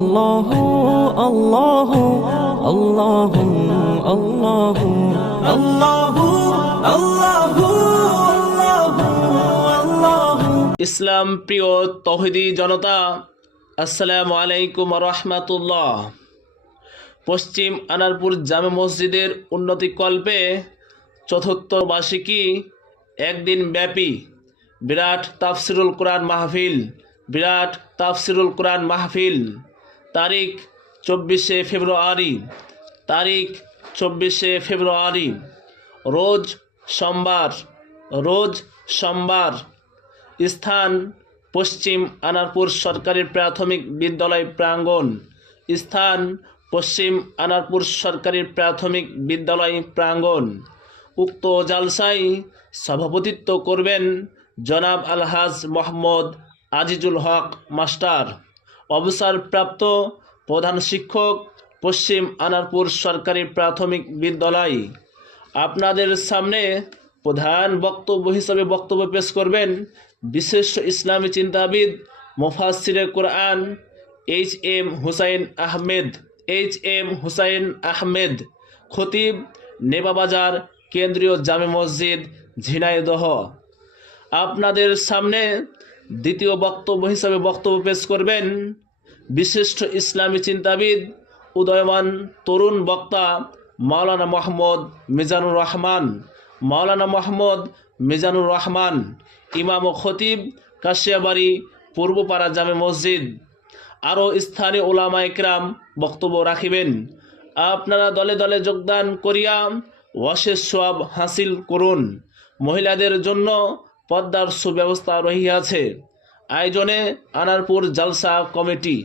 الله الله الله الله الله الله الله ইসলাম প্রিয় তৌহিদি জনতা, আসসালামু আলাইকুম রহমাতুল্লাহ। পশ্চিম আনারপুর জামে মসজিদের উন্নতিকল্পে চতুর্থ বার্ষিকী একদিন ব্যাপী বিরাট তাফসিরুল কোরআন মাহফিল তারিখ 24শে ফেব্রুয়ারি রোজ সোমবার। স্থান পশ্চিম আনারপুর সরকারি প্রাথমিক বিদ্যালয় প্রাঙ্গণ। উক্ত জালসায় সভাপতিত্ব করবেন জনাব আলহাজ মোহাম্মদ আজিজুল হক মাস্টার, অবসরপ্রাপ্ত প্রধান শিক্ষক, পশ্চিম আনারপুর সরকারি প্রাথমিক বিদ্যালয়। আপনাদের সামনে প্রধান বক্তব্য হিসেবে বক্তব্য পেশ করবেন বিশিষ্ট ইসলামী চিন্তাবিদ মুফাসসিরে কোরআন এইচ এম হুসাইন আহমেদ, খতিব, নেবাবাজার কেন্দ্রীয় জামে মসজিদ, ঝিনাইদহ। আপনাদের সামনে দ্বিতীয় বক্তব্য হিসেবে বক্তব্য পেশ করবেন বিশিষ্ট ইসলামী চিন্তাবিদ, উদয়মান তরুণ বক্তা মাওলানা মোহাম্মদ মিজানুর রহমান, ইমাম ও খতিব, কাশিয়াবাড়ি পূর্বপাড়া জামে মসজিদ। আরও স্থানীয় উলামা ইকরাম বক্তব্য রাখিবেন। আপনারা দলে দলে যোগদান করিয়া ওয়াশের সওয়াব হাসিল করুন। মহিলাদের জন্য পর্দার সুব্যবস্থা রহিয়াছে। আয়োজনে আনারপুর জালসা কমিটি।